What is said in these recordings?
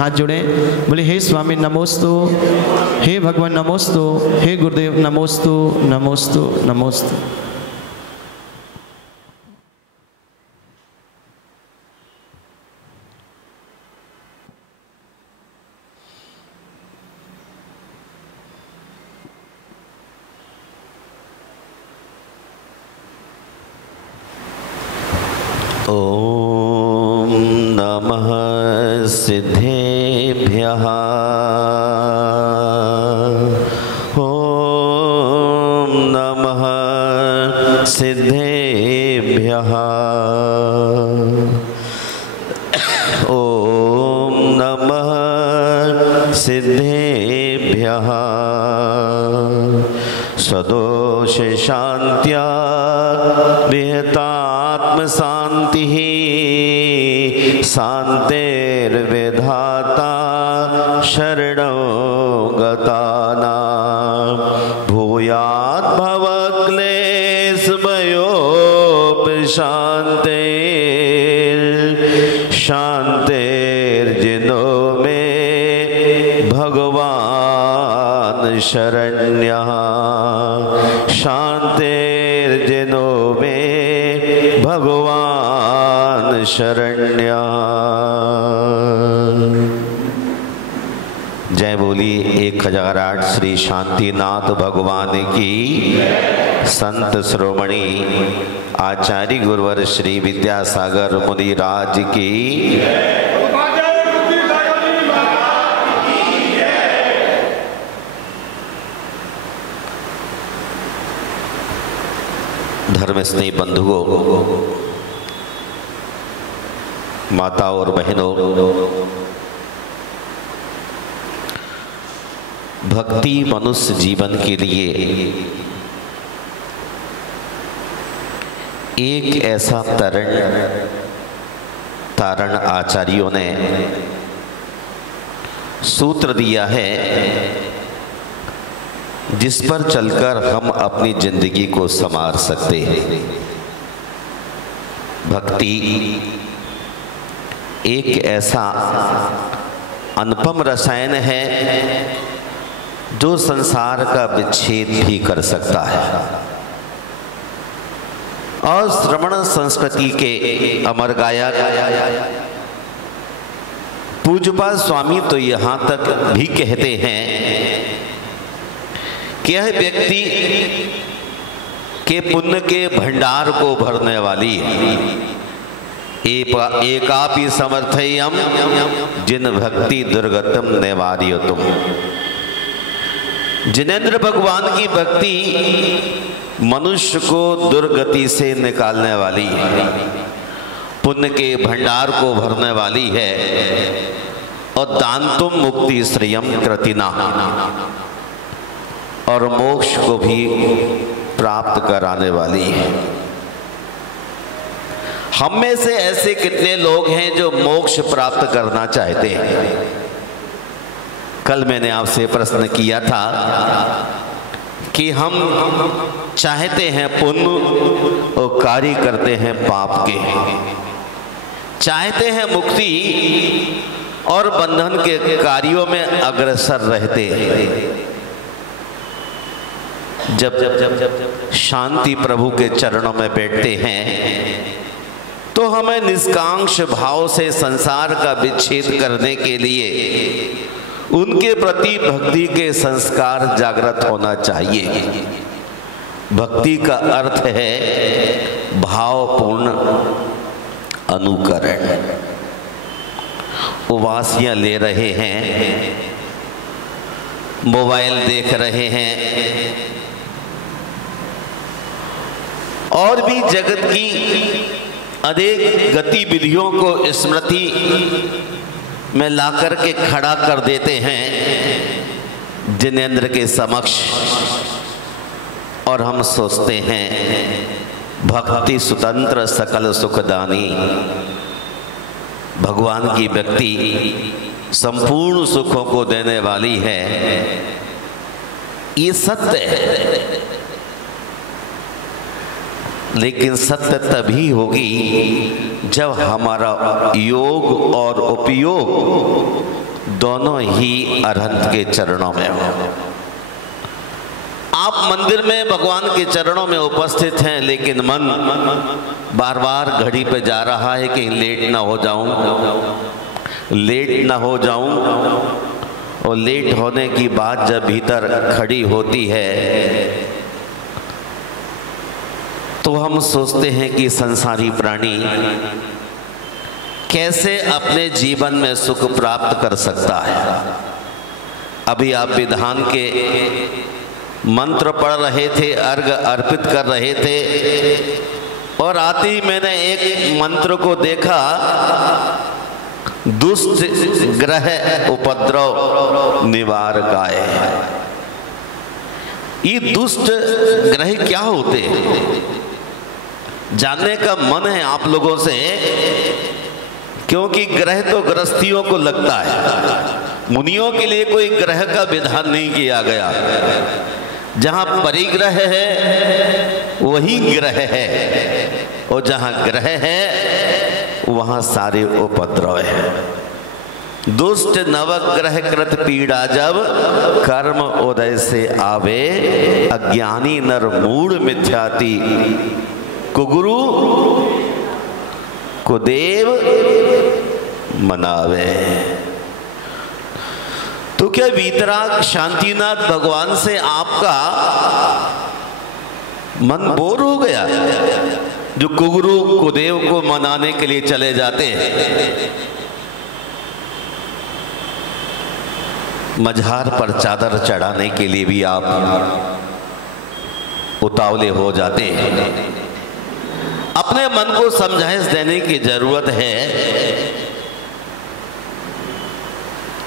हाथ जोड़े, बोले हे स्वामी नमोस्तु, हे भगवान नमोस्तु, हे गुरुदेव नमोस्तु नमोस्तु नमोस्तु। ओम नमः सिद्धेभ्यः, ओम नमः सिद्धेभ्यः, ओम नमः सिद्धेभ्यः। सदोष शांत्या विहतात्म शांति शांतिर्विधाता शरणो गतानां भूयात् भवक्लेशभयोपशान्तिः शांतिर्जिनो में भगवान शरण्यः शांतिर्जिनो में भगवान शरण्यः। जय बोली 1008 श्री शांतिनाथ भगवान की। संत श्रोमणी आचार्य गुरुवर श्री विद्यासागर मुनि राज की। धर्म स्नेही बंधुओं, माता और बहनों, भक्ति मनुष्य जीवन के लिए एक ऐसा तारण आचार्यों ने सूत्र दिया है जिस पर चलकर हम अपनी जिंदगी को संवार सकते हैं। भक्ति एक ऐसा अनुपम रसायन है जो संसार का विच्छेद भी कर सकता है। और श्रवण संस्कृति के अमर गायक पूज्यपाद स्वामी तो यहाँ तक भी कहते हैं कि यह व्यक्ति के पुण्य के भंडार को भरने वाली है। एकापि समर्थयम जिन भक्ति दुर्गतम निवार्यतुम। जिनेंद्र भगवान की भक्ति मनुष्य को दुर्गति से निकालने वाली है, पुण्य के भंडार को भरने वाली है और दांतुम मुक्ति श्रियम कृतिना, और मोक्ष को भी प्राप्त कराने वाली है। हम में से ऐसे कितने लोग हैं जो मोक्ष प्राप्त करना चाहते हैं? कल मैंने आपसे प्रश्न किया था कि हम चाहते हैं पुण्य और कार्य करते हैं पाप के, चाहते हैं मुक्ति और बंधन के कार्यों में अग्रसर रहते हैं। जब शांति प्रभु के चरणों में बैठते हैं तो हमें निष्कांक्ष भाव से संसार का विच्छेद करने के लिए उनके प्रति भक्ति के संस्कार जागृत होना चाहिए। भक्ति का अर्थ है भावपूर्ण अनुकरण। उवासियां ले रहे हैं, मोबाइल देख रहे हैं और भी जगत की अनेक गतिविधियों को स्मृति में लाकर के खड़ा कर देते हैं जिनेंद्र के समक्ष, और हम सोचते हैं भक्ति स्वतंत्र सकल सुखदानी। भगवान की भक्ति संपूर्ण सुखों को देने वाली है, ये सत्य है। लेकिन सत्य तभी होगी जब हमारा योग और उपयोग दोनों ही अरहंत के चरणों में हो। आप मंदिर में भगवान के चरणों में उपस्थित हैं, लेकिन मन बार बार घड़ी पे जा रहा है कि लेट ना हो जाऊं, लेट ना हो जाऊं। और लेट होने की बात जब भीतर खड़ी होती है तो हम सोचते हैं कि संसारी प्राणी कैसे अपने जीवन में सुख प्राप्त कर सकता है। अभी आप विधान के मंत्र पढ़ रहे थे, अर्घ अर्पित कर रहे थे, और आते ही मैंने एक मंत्र को देखा, दुष्ट ग्रह उपद्रव निवारकाय। ये दुष्ट ग्रह क्या होते हैं जानने का मन है आप लोगों से, क्योंकि ग्रह तो गृहस्थियों को लगता है, मुनियों के लिए कोई ग्रह का विधान नहीं किया गया। जहां परिग्रह है वही ग्रह है, और जहां ग्रह है वहां सारे उपद्रव है। दुष्ट नवग्रह कृत पीड़ा जब कर्म उदय से आवे, अज्ञानी नर मूढ़ मिथ्याति कुगुरु कुदेव मनावे। तो क्या वीतराग शांतिनाथ भगवान से आपका मन बोर हो गया, जो कुगुरु कुदेव को मनाने के लिए चले जाते हैं? मझार पर चादर चढ़ाने के लिए भी आप उतावले हो जाते हैं। अपने मन को समझाइश देने की जरूरत है।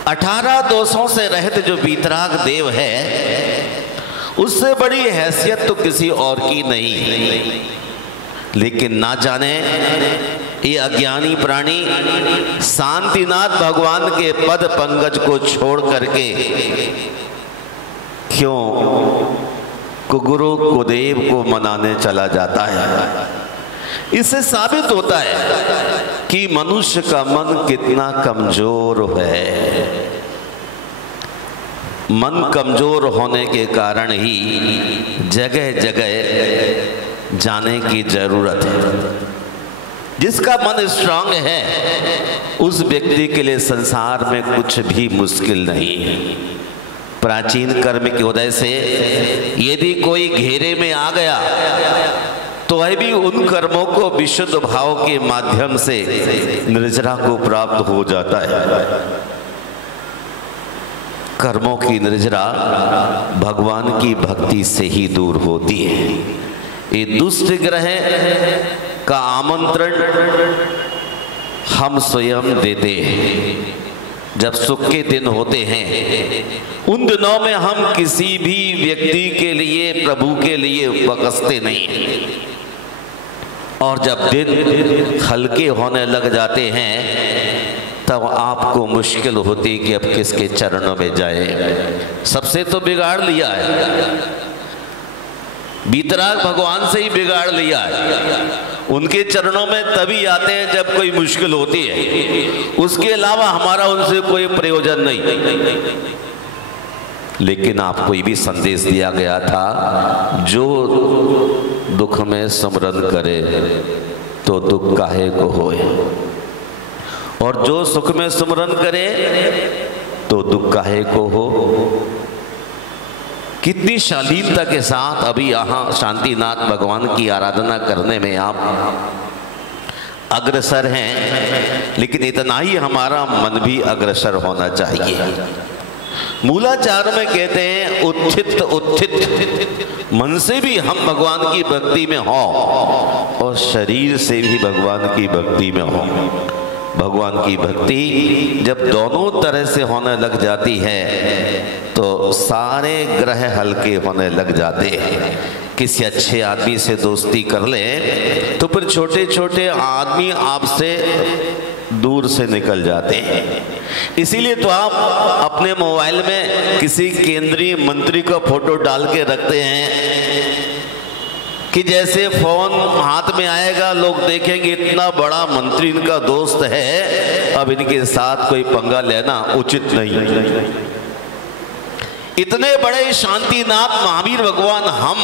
18 दोषों से रहित जो वीतराग देव है, उससे बड़ी हैसियत तो किसी और की नहीं। लेकिन ना जाने ये अज्ञानी प्राणी शांतिनाथ भगवान के पद पंकज को छोड़ करके क्यों कुगुरु कुदेव को मनाने चला जाता है। इससे साबित होता है कि मनुष्य का मन कितना कमजोर है। मन कमजोर होने के कारण ही जगह जगह जाने की जरूरत है। जिसका मन स्ट्रांग है उस व्यक्ति के लिए संसार में कुछ भी मुश्किल नहीं है। प्राचीन कर्म के उदय से यदि कोई घेरे में आ गया तो वह भी उन कर्मों को विशुद्ध भाव के माध्यम से निर्जरा को प्राप्त हो जाता है। कर्मों की निर्जरा भगवान की भक्ति से ही दूर होती है। ये दुष्ट ग्रह का आमंत्रण हम स्वयं देते हैं। जब सुख के दिन होते हैं उन दिनों में हम किसी भी व्यक्ति के लिए, प्रभु के लिए बकसते नहीं, और जब दिन हल्के होने लग जाते हैं तब आपको मुश्किल होती कि अब किसके चरणों में जाए। सबसे तो बिगाड़ लिया है, वीतराग भगवान से ही बिगाड़ लिया है। उनके चरणों में तभी आते हैं जब कोई मुश्किल होती है, उसके अलावा हमारा उनसे कोई प्रयोजन नहीं। लेकिन आपको ये भी संदेश दिया गया था, जो दुख में स्मरण करे तो दुख काहे को होए, और जो सुख में स्मरण करे तो दुख काहे को हो। कितनी शालीनता के साथ अभी यहाँ शांतिनाथ भगवान की आराधना करने में आप अग्रसर हैं, लेकिन इतना ही हमारा मन भी अग्रसर होना चाहिए। मूलाचार में कहते हैं उत्थित उत्थित, मन से भी हम भगवान की भक्ति में हो और शरीर से भी भगवान की भक्ति में हो। भगवान की भक्ति जब दोनों तरह से होने लग जाती है तो सारे ग्रह हल्के होने लग जाते हैं। किसी अच्छे आदमी से दोस्ती कर ले तो फिर छोटे छोटे आदमी आपसे दूर से निकल जाते हैं। इसीलिए तो आप अपने मोबाइल में किसी केंद्रीय मंत्री का फोटो डाल के रखते हैं कि जैसे फोन हाथ में आएगा लोग देखेंगे इतना बड़ा मंत्री इनका दोस्त है, अब इनके साथ कोई पंगा लेना उचित नहीं। इतने बड़े शांतिनाथ महावीर भगवान हम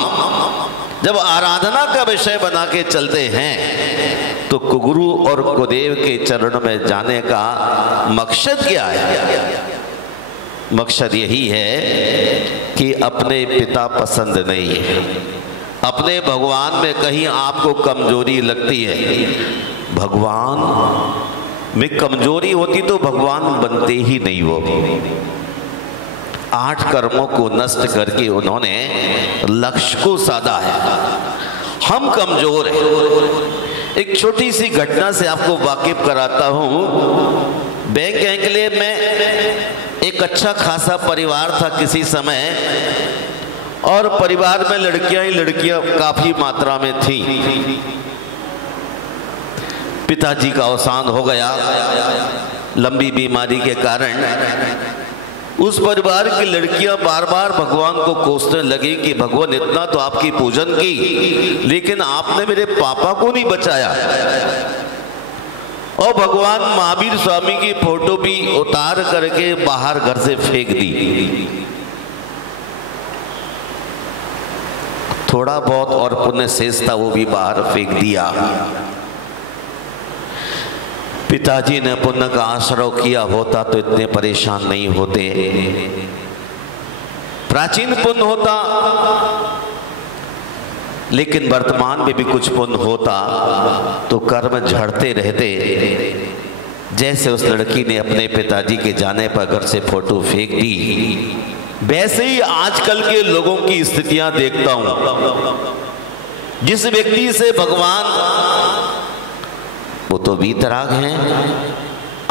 जब आराधना का विषय बना के चलते हैं तो कुगुरु और कुदेव के चरण में जाने का मकसद क्या है? मकसद यही है कि अपने पिता पसंद नहीं है, अपने भगवान में कहीं आपको कमजोरी लगती है, भगवान में कमजोरी होती तो भगवान बनते ही नहीं वो। 8 कर्मों को नष्ट करके उन्होंने लक्ष्य को साधा है। हम कमजोर हैं। एक छोटी सी घटना से आपको वाकिफ कराता हूं। बैंक एंकलेव में एक अच्छा खासा परिवार था किसी समय, और परिवार में लड़कियां ही लड़कियां काफी मात्रा में थी। पिताजी का अवसान हो गया लंबी बीमारी के कारण। उस परिवार की लड़कियां बार बार भगवान को कोसने लगी कि भगवान इतना तो आपकी पूजन की, लेकिन आपने मेरे पापा को नहीं बचाया। और भगवान महावीर स्वामी की फोटो भी उतार करके बाहर घर से फेंक दी। थोड़ा बहुत और पुण्य शेष था वो भी बाहर फेंक दिया। पिताजी ने पुण्य का आश्रय किया होता तो इतने परेशान नहीं होते। प्राचीन पुण्य होता, लेकिन वर्तमान में भी कुछ पुण्य होता तो कर्म झड़ते रहते। जैसे उस लड़की ने अपने पिताजी के जाने पर घर से फोटो फेंक दी, वैसे ही आजकल के लोगों की स्थितियां देखता हूं। जिस व्यक्ति से भगवान, वो तो वीतराग हैं,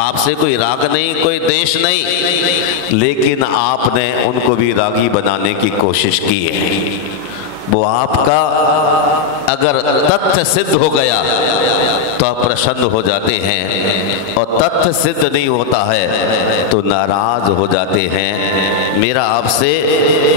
आपसे कोई राग नहीं, कोई द्वेष नहीं, लेकिन आपने उनको भी रागी बनाने की कोशिश की है। वो आपका अगर तथ्य सिद्ध हो गया तो आप प्रसन्न हो जाते हैं, और तथ्य सिद्ध नहीं होता है तो नाराज हो जाते हैं। मेरा आपसे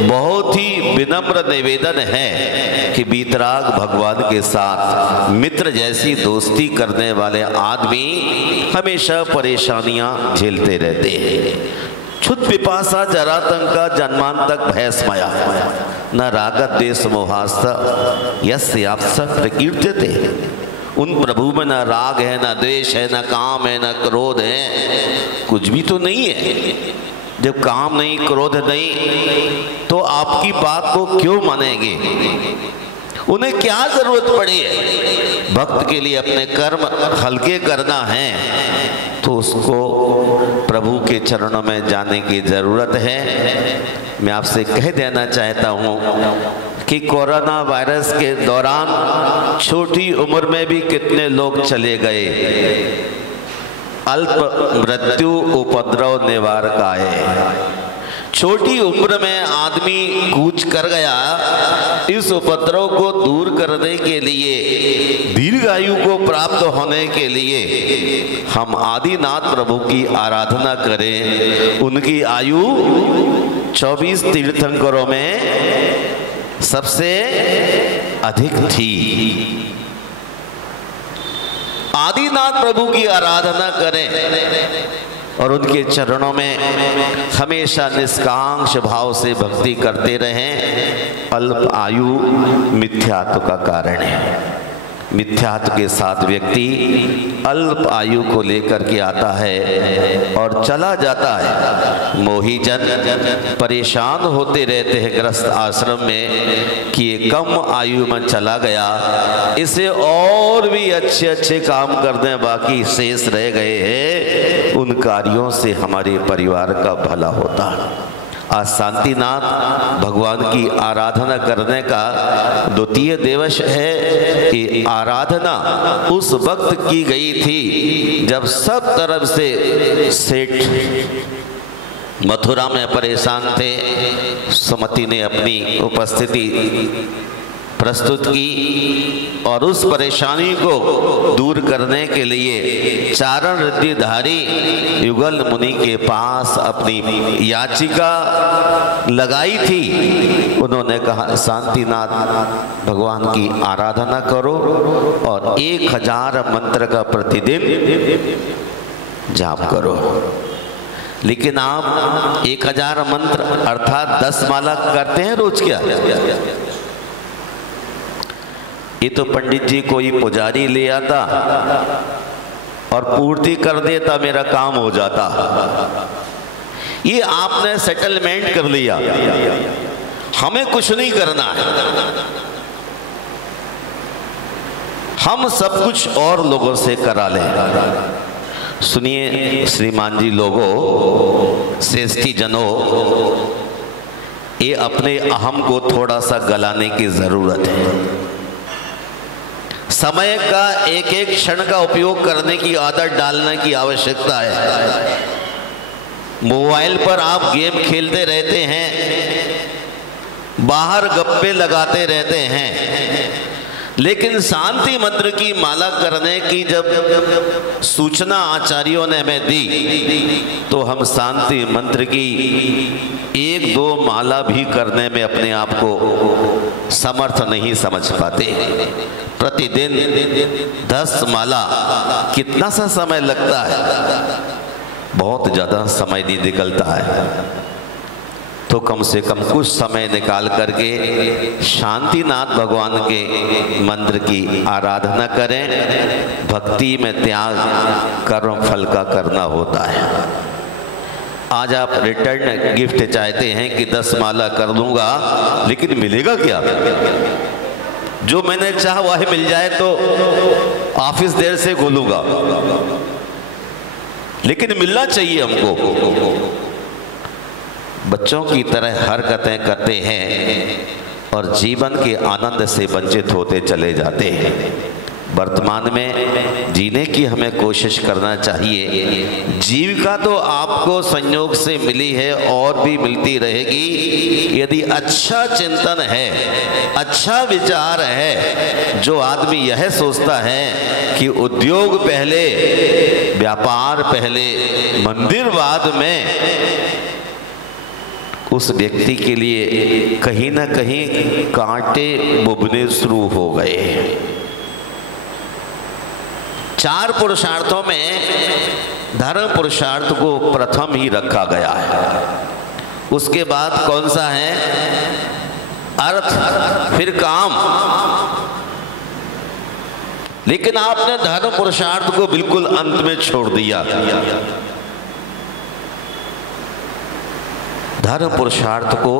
बहुत ही विनम्र निवेदन है कि वीतराग भगवान के साथ मित्र जैसी दोस्ती करने वाले आदमी हमेशा परेशानियां झेलते रहते हैं। क्षुत पिपासा जरातंका जन्मांतक भयस्मया न रागत देश मोहास्त यस्याप्स प्रकीर्त्यते। उन प्रभु में न राग है, न द्वेष है, न काम है, न क्रोध है, कुछ भी तो नहीं है। जब काम नहीं, क्रोध नहीं, तो आपकी बात को क्यों मानेंगे? उन्हें क्या जरूरत पड़ी है? भक्त के लिए अपने कर्म हल्के करना है तो उसको प्रभु के चरणों में जाने की जरूरत है। मैं आपसे कह देना चाहता हूँ कि कोरोना वायरस के दौरान छोटी उम्र में भी कितने लोग चले गए। अल्प मृत्यु उपद्रव निवारकाय। छोटी उम्र में आदमी कूच कर गया। इस उपद्रव को दूर करने के लिए, दीर्घ आयु को प्राप्त होने के लिए हम आदिनाथ प्रभु की आराधना करें। उनकी आयु 24 तीर्थंकरों में सबसे अधिक थी। आदिनाथ प्रभु की आराधना करें और उनके चरणों में हमेशा निष्कांक्ष भाव से भक्ति करते रहें। अल्प आयु मिथ्यात्व का कारण है। मिथ्यात्व के साथ व्यक्ति अल्प आयु को लेकर के आता है और चला जाता है। मोही जन परेशान होते रहते हैं ग्रस्त आश्रम में कि ये कम आयु में चला गया, इसे और भी अच्छे अच्छे काम करने बाकी शेष रह गए हैं, उन कार्यों से हमारे परिवार का भला होता है। आज शांतिनाथ भगवान की आराधना करने का द्वितीय दिवस है कि आराधना उस वक्त की गई थी जब सब तरफ से सेठ मथुरा में परेशान थे। सुमति ने अपनी उपस्थिति प्रस्तुत की और उस परेशानी को दूर करने के लिए चारण रिद्धिधारी युगल मुनि के पास अपनी याचिका लगाई थी। उन्होंने कहा शांतिनाथ भगवान की आराधना करो और 1000 मंत्र का प्रतिदिन जाप करो। लेकिन आप 1000 मंत्र अर्थात 10 माला करते हैं रोज क्या? ये तो पंडित जी कोई पुजारी ले आता और पूर्ति कर देता, मेरा काम हो जाता। ये आपने सेटलमेंट कर लिया, हमें कुछ नहीं करना है। हम सब कुछ और लोगों से करा लें। सुनिए श्रीमान जी लोगों, श्रेष्ठी जनों, ये अपने अहम को थोड़ा सा गलाने की जरूरत है। समय का एक एक क्षण का उपयोग करने की आदत डालने की आवश्यकता है। मोबाइल पर आप गेम खेलते रहते हैं, बाहर गप्पे लगाते रहते हैं, लेकिन शांति मंत्र की माला करने की जब सूचना आचार्यों ने हमें दी तो हम शांति मंत्र की 1-2 माला भी करने में अपने आप को समर्थ नहीं समझ पाते। प्रतिदिन 10 माला कितना सा समय लगता है? बहुत ज़्यादा समय नहीं निकलता है। तो कम से कम कुछ समय निकाल करके शांतिनाथ भगवान के मंत्र की आराधना करें। भक्ति में त्याग कर्म फल का करना होता है। आज आप रिटर्न गिफ्ट चाहते हैं कि 10 माला कर लूँगा, लेकिन मिलेगा क्या? जो मैंने चाहा वह मिल जाए तो ऑफिस देर से खोलूँगा, लेकिन मिलना चाहिए हमको। बच्चों की तरह हरकतें करते हैं और जीवन के आनंद से वंचित होते चले जाते हैं। वर्तमान में जीने की हमें कोशिश करना चाहिए। जीविका तो आपको संयोग से मिली है और भी मिलती रहेगी यदि अच्छा चिंतन है, अच्छा विचार है। जो आदमी यह सोचता है कि उद्योग पहले, व्यापार पहले, मंदिर बाद में, उस व्यक्ति के लिए कहीं ना कहीं कांटे बुभने शुरू हो गए। 4 पुरुषार्थों में धर्म पुरुषार्थ को प्रथम ही रखा गया है। उसके बाद कौन सा है? अर्थ, फिर काम। लेकिन आपने धर्म पुरुषार्थ को बिल्कुल अंत में छोड़ दिया। धर्म पुरुषार्थ को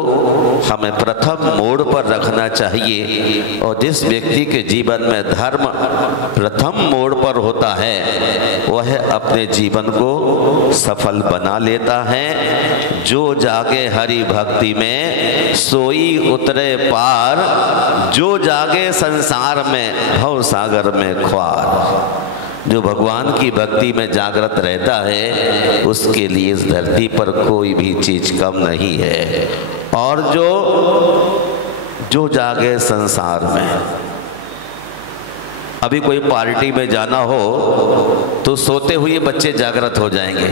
हमें प्रथम मोड़ पर रखना चाहिए। और जिस व्यक्ति के जीवन में धर्म प्रथम मोड़ पर होता है वह अपने जीवन को सफल बना लेता है। जो जागे हरि भक्ति में सोई उतरे पार, जो जागे संसार में भव सागर में ख्वार। जो भगवान की भक्ति में जागृत रहता है उसके लिए इस धरती पर कोई भी चीज कम नहीं है। और जो जागे संसार में, अभी कोई पार्टी में जाना हो तो सोते हुए बच्चे जागृत हो जाएंगे।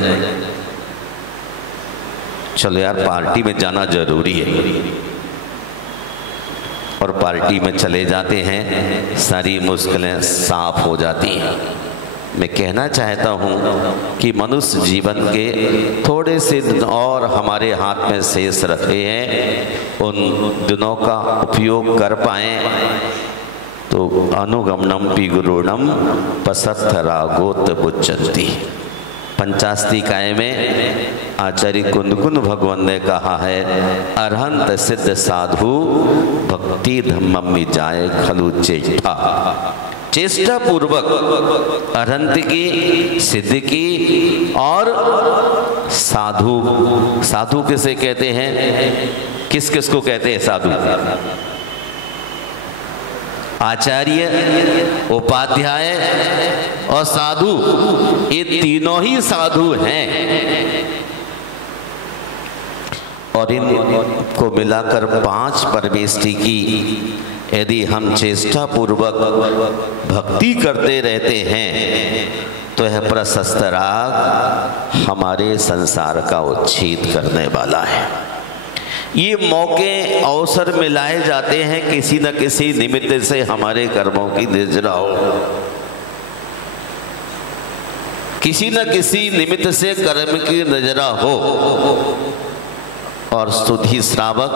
चलो यार, पार्टी में जाना जरूरी है, और पार्टी में चले जाते हैं, सारी मुश्किलें साफ हो जाती हैं। मैं कहना चाहता हूँ कि मनुष्य जीवन के थोड़े से दिन और हमारे हाथ में शेष रखे हैं, उन दिनों का उपयोग कर पाएं तो अनुगमनम पी गुरुणम पसत्थ रागोत बुच्चन्ति। पंचास्तिकाय में आचार्य कुंदकुंद भगवान ने कहा है, अरहंत सिद्ध साधु भक्ति धम्मम जाए खलु चेष्टा। चेष्टा पूर्वक अरहंत की, सिद्ध की, और साधु। साधु किसे कहते हैं? किस किस को कहते हैं साधु? आचार्य, उपाध्याय और साधु, ये तीनों ही साधु हैं। और इनको मिलाकर 5 परमेष्टि की यदि हम चेष्टा पूर्वक भक्ति करते रहते हैं तो यह प्रशस्त राग हमारे संसार का उच्छेद करने वाला है। ये मौके अवसर मिलाए जाते हैं किसी न किसी निमित्त से हमारे कर्मों की निर्जरा हो, किसी न किसी निमित्त से कर्म की निर्जरा हो। और स्तुति श्रावक,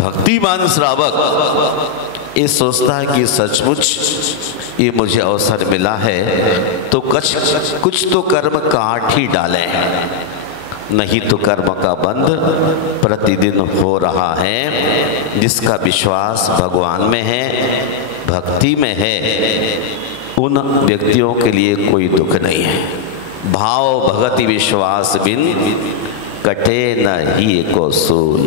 भक्तिमान श्रावक ये सोचता है कि सचमुच ये मुझे अवसर मिला है तो कुछ तो कर्म काट ही डालें, नहीं तो कर्म का बंध प्रतिदिन हो रहा है। जिसका विश्वास भगवान में है, भक्ति में है, उन व्यक्तियों के लिए कोई दुख नहीं है। भाव भगति विश्वास बिन कटे न ही को सूल।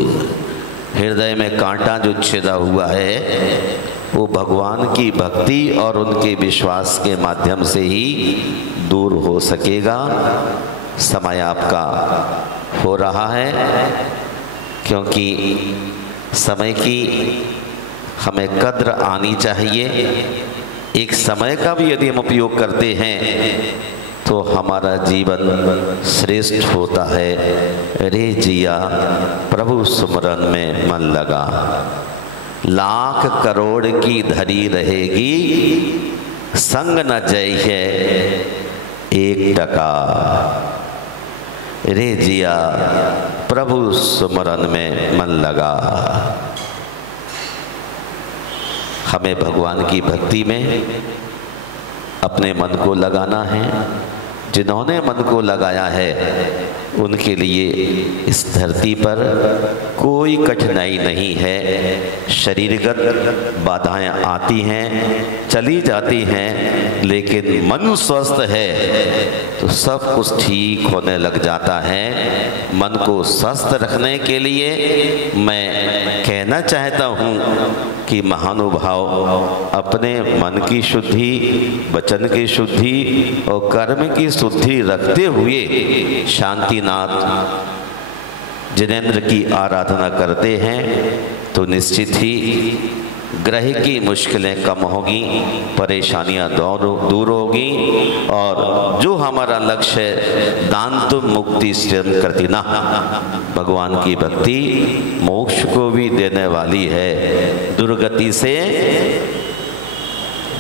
हृदय में कांटा जो छिदा हुआ है वो भगवान की भक्ति और उनके विश्वास के माध्यम से ही दूर हो सकेगा। समय आपका हो रहा है, क्योंकि समय की हमें कद्र आनी चाहिए। एक समय का भी यदि हम उपयोग करते हैं तो हमारा जीवन श्रेष्ठ होता है। रे जिया प्रभु सुमरन में मन लगा, लाख करोड़ की धरी रहेगी, संग न जय है एक टका। रे जिया प्रभु सुमरन में मन लगा। हमें भगवान की भक्ति में अपने मन को लगाना है। जिन्होंने मन को लगाया है उनके लिए इस धरती पर कोई कठिनाई नहीं है। शरीरगत बाधाएं आती हैं, चली जाती हैं, लेकिन मन स्वस्थ है तो सब कुछ ठीक होने लग जाता है। मन को स्वस्थ रखने के लिए मैं कहना चाहता हूँ कि महानुभाव अपने मन की शुद्धि, वचन की शुद्धि और कर्म की शुद्धि रखते हुए शांतिनाथ जिनेंद्र की आराधना करते हैं तो निश्चित ही ग्रह की मुश्किलें कम होगी, परेशानियां दूर होगी और जो हमारा लक्ष्य है दांत मुक्ति सृजन करती ना, भगवान की भक्ति मोक्ष को भी देने वाली है, दुर्गति से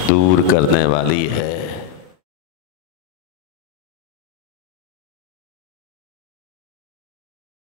दूर करने वाली है।